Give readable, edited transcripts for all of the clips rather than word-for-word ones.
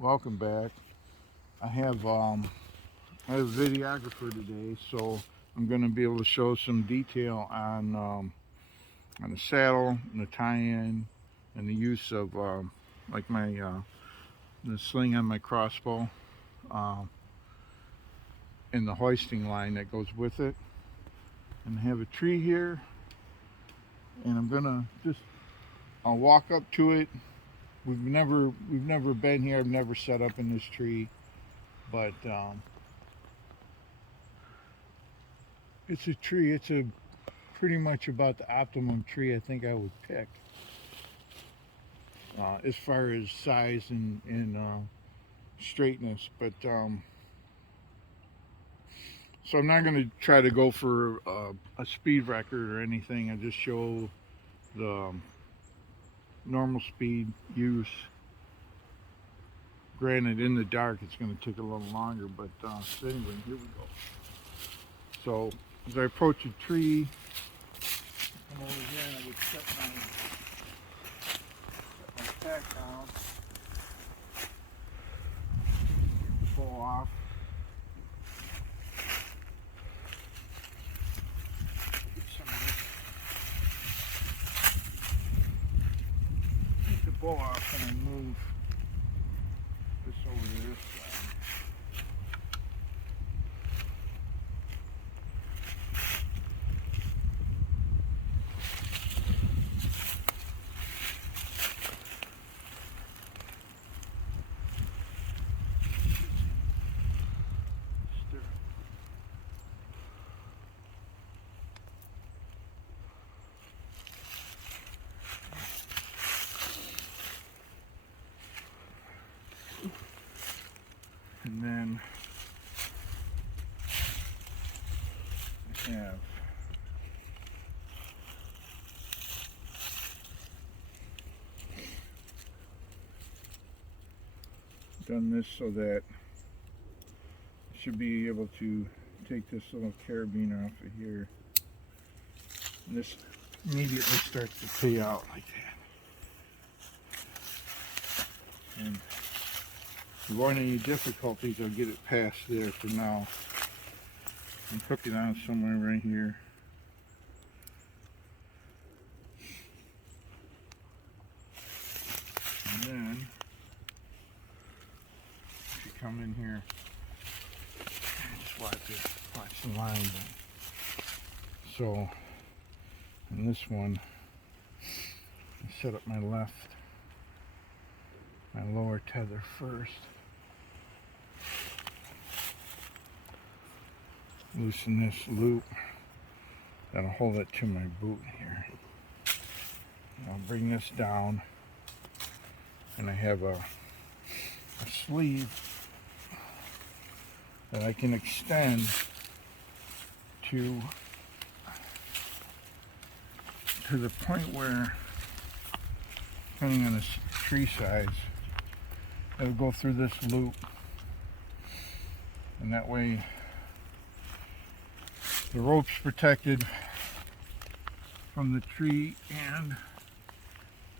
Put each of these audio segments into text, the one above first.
Welcome back. I have I have a videographer today, so I'm going to be able to show some detail on the saddle and the tie-in and the use of like my the sling on my crossbow um, and the hoisting line that goes with it. And I have a tree here, and I'm gonna just I'll walk up to it. We've never been here. I've never set up in this tree, but it's a tree. It's a pretty much about the optimum tree I think I would pick as far as size and straightness. But so I'm not going to try to go for a speed record or anything. I just show the normal speed use. Granted, in the dark it's going to take a little longer, but anyway, here we go. So as I approach a tree, come over here and I would set my pack down, pull off. Get some of this. Take the bow off and I move this over to this side. And then I have done this so that I should be able to take this little carabiner off of here. And this immediately starts to pay out like that. And if you want any difficulties, I'll get it past there for now. And hook it on somewhere right here. And then, if you come in here, just watch the line. So, in this one, I set up my lower tether first. Loosen this loop. That'll hold it to my boot here. I'll bring this down, and I have a sleeve that I can extend to the point where, depending on the tree size, it'll go through this loop, and that way the rope's protected from the tree and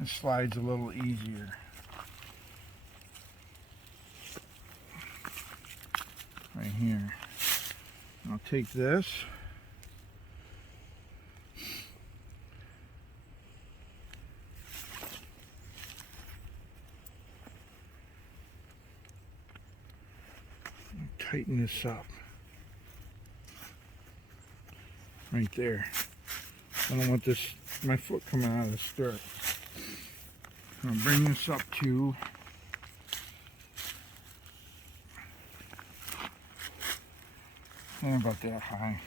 it slides a little easier. Right here. I'll take this. And tighten this up. Right there. I don't want this, my foot coming out of the stirrup. I'll bring this up to about that high.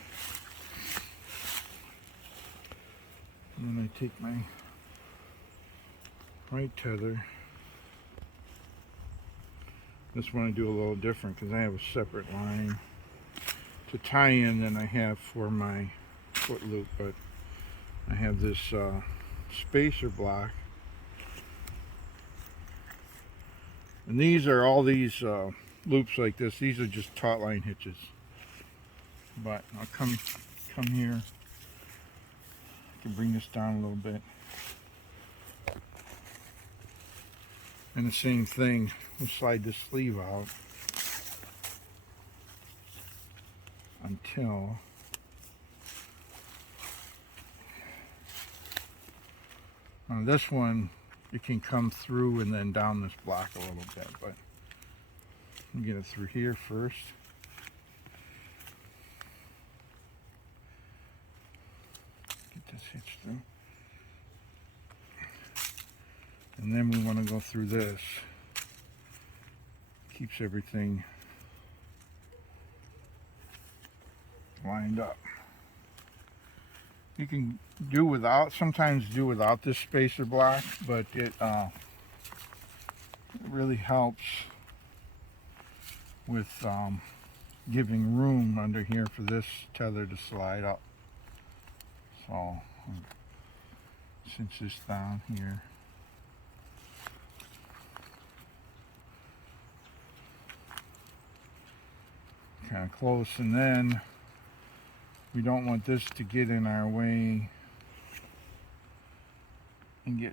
And then I take my right tether. This one I do a little different because I have a separate line to tie in than I have for my foot loop, but I have this spacer block, and these are all these loops like this. These are just taut line hitches, but I'll come here. I can bring this down a little bit. And the same thing, we'll slide the sleeve out until on this one it can come through and then down this block a little bit, but we'll get it through here first. Get this hitched through. And then we want to go through this. Keeps everything lined up. You can do without, sometimes do without this spacer block, but it really helps with giving room under here for this tether to slide up. So cinch this down here. Kind of close, and then we don't want this to get in our way and get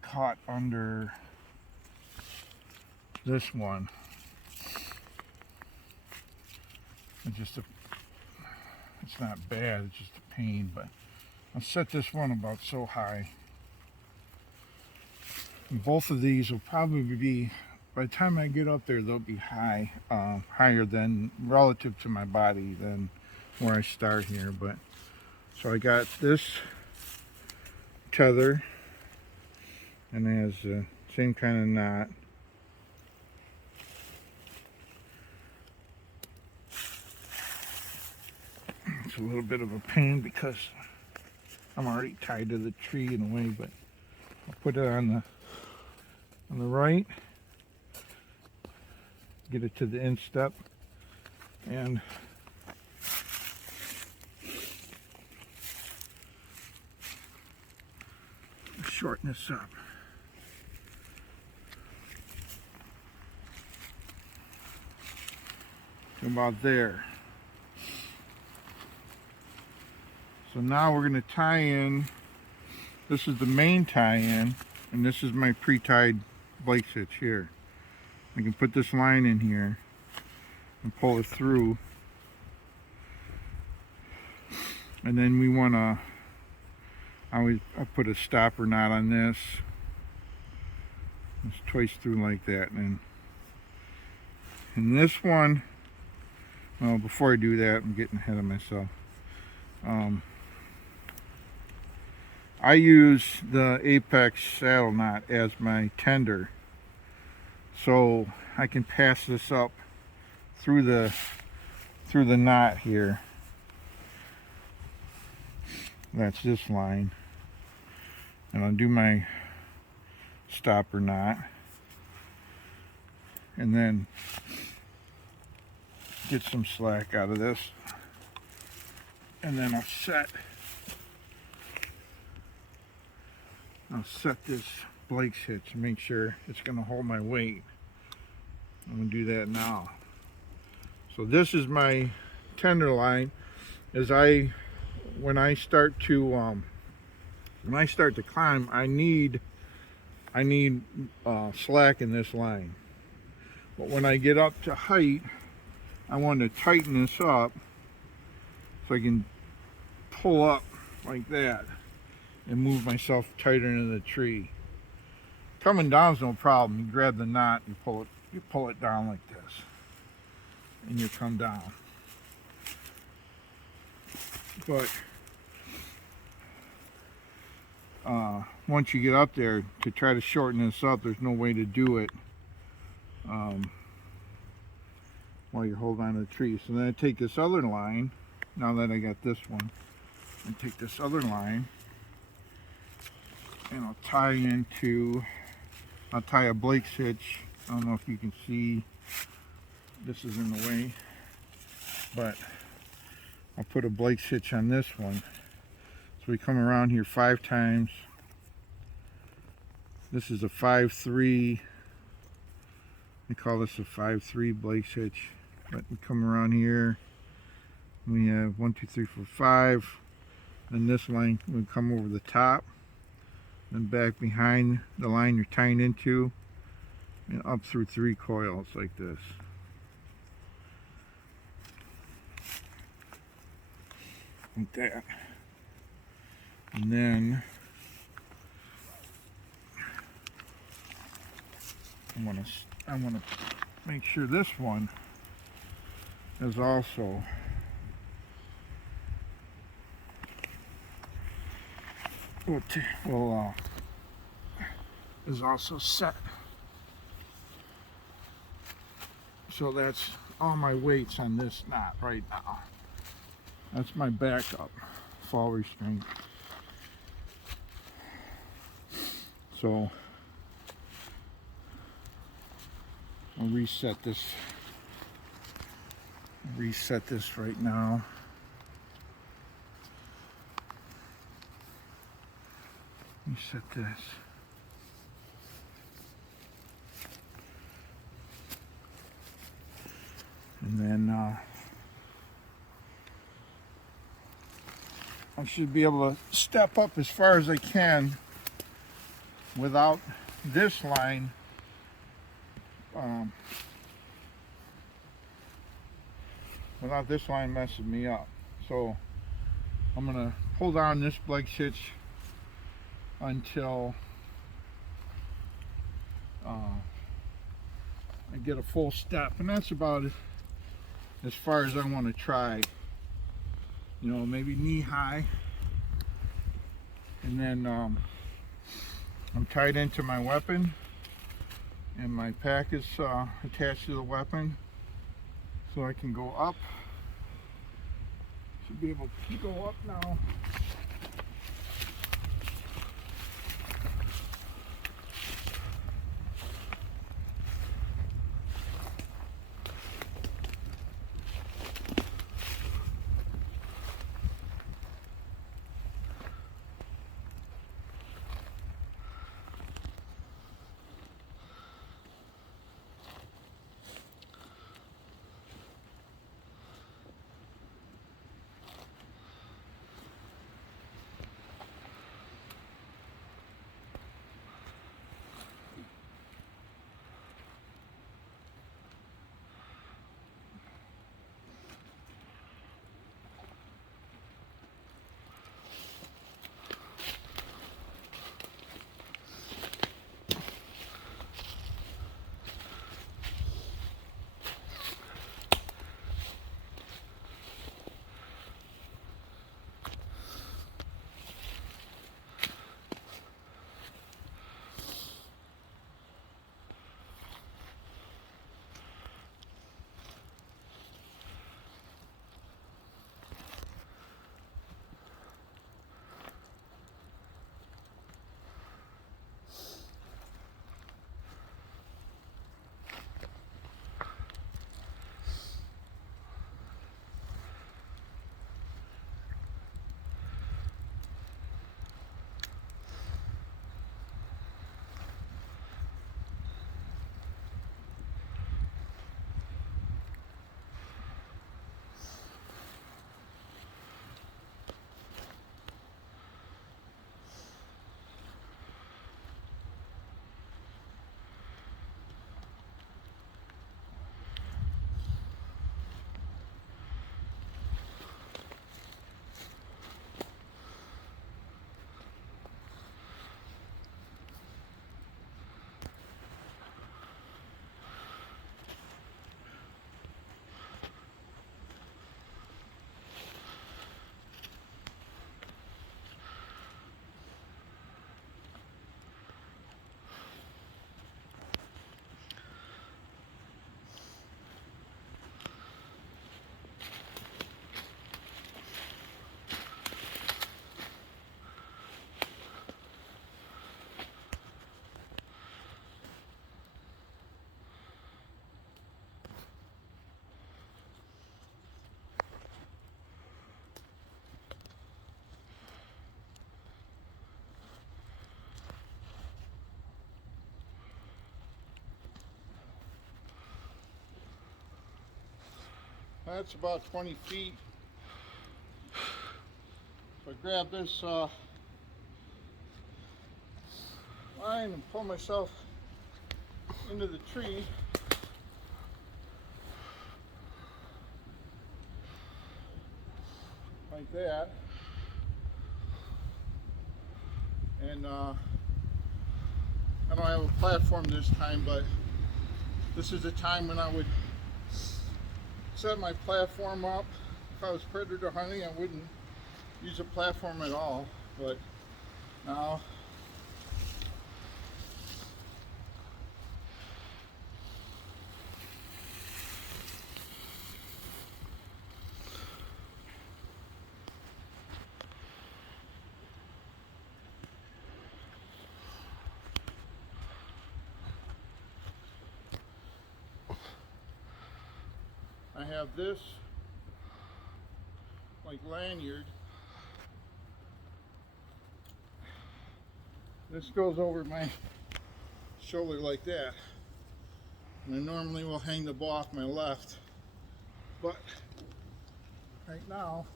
caught under this one. It's not bad, it's just a pain, but I'll set this one about so high. And both of these will probably be, by the time I get up there, they'll be high, higher than relative to my body than where I start here. But so I got this tether, and it has the same kind of knot. It's a little bit of a pain because I'm already tied to the tree in a way, but I'll put it on the right. Get it to the instep and shorten this up. About there. So now we're going to tie in. This is the main tie-in, and this is my pre-tied Blake's hitch here. I can put this line in here and pull it through, and then we want to I put a stopper knot on this. Just twist through like that, and this one, well, before I do that, I'm getting ahead of myself. I use the Apex saddle knot as my tender, so I can pass this up through the knot here. That's this line, and I'll do my stopper knot, and then get some slack out of this, and then I'll set this Blake's hitch and make sure it's going to hold my weight. I'm going to do that now. So this is my tender line. When I start to climb, I need slack in this line. But when I get up to height, I want to tighten this up so I can pull up like that and move myself tighter into the tree. Coming down is no problem. You grab the knot and you pull it down like this, and you come down. But once you get up there, to try to shorten this up, there's no way to do it while you're holding on to the tree. So then I take this other line, now that I got this one, I take this other line and I'll tie a Blake's hitch. I don't know if you can see, this is in the way, but I'll put a Blake's hitch on this one. So we come around here 5 times. This is a 5-3. We call this a 5-3 Blake's hitch. But we come around here. We have 1, 2, 3, 4, 5. And this line would come over the top and back behind the line you're tying into. and up through 3 coils like this. Like that. And then I want to make sure this one is also is also set. So that's all my weights on this knot right now. That's my backup fall restraint. So I'll reset this right now. Reset this. And then I should be able to step up as far as I can without this line messing me up. So I'm gonna hold on this Blake hitch until I get a full step, and that's about as far as I want to try. You know, maybe knee high, and then I'm tied into my weapon, and my pack is attached to the weapon, so I can go up. Should be able to go up now. That's about 20 feet. So I grab this line and pull myself into the tree. Like that. And I don't have a platform this time, but this is a time when I would set my platform up. If I was predator hunting, I wouldn't use a platform at all, but now I have this like lanyard. This goes over my shoulder like that. And I normally will hang the bow off my left, but right now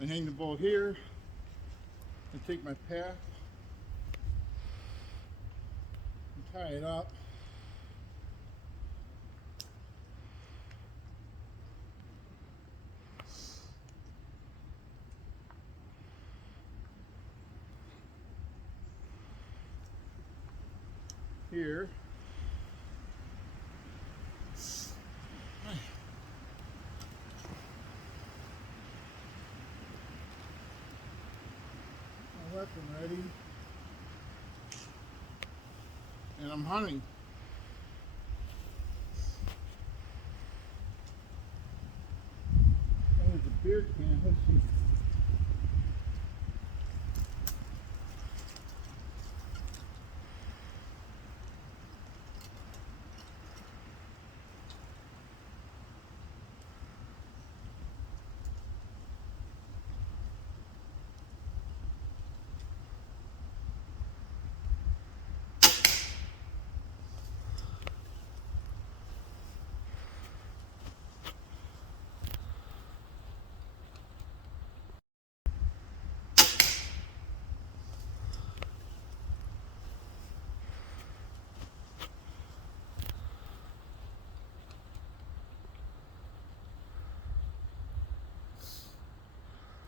I hang the bow here and take my pack and tie it up. Here. My weapon ready. And I'm hunting. Oh, there's a beer can. Let's see.